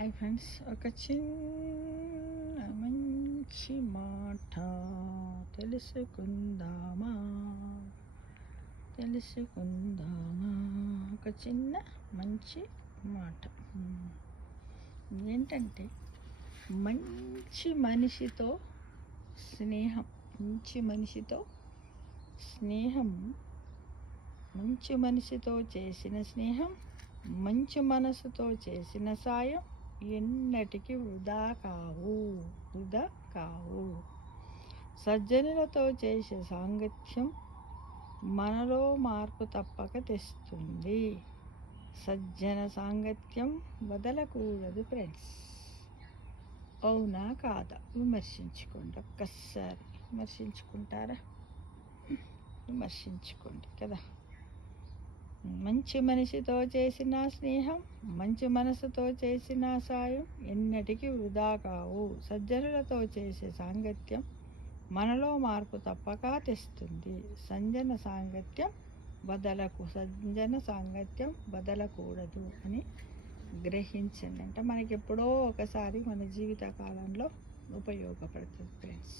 Hi friends, ఒక చిన్న మంచి మాట తెలుసుకుందామా తెలుసుకుందామా ఒక చిన్న మంచి మాట ఏంటంటే మంచి మనిషితో స్నేహం మంచి మనిషితో చేసిన స్నేహం, మంచి మనసుతో చేసిన సాయం ఎన్నటికీ వృధా కావు. సజ్జనులతో చేసే సాంగత్యం మనలో మార్పు తప్పక తెస్తుంది. సజ్జన సాంగత్యం వదలకూడదు ఫ్రెండ్స్. అవునా కాదా? విమర్శించుకోండి. ఒక్కసారి విమర్శించుకుంటారా? విమర్శించుకోండి కదా. మంచి మనిషితో చేసిన స్నేహం, మంచి మనసుతో చేసిన సాయం ఎన్నటికీ వృధా కావు. సజ్జనులతో చేసే సాంగత్యం మనలో మార్పు తప్పక తెస్తుంది. సజ్జన సాంగత్యం వదలకూడదు అని గ్రహించండి. అంటే మనకి ఎప్పుడో ఒకసారి మన జీవిత కాలంలో ఉపయోగపడుతుంది ఫ్రెండ్స్.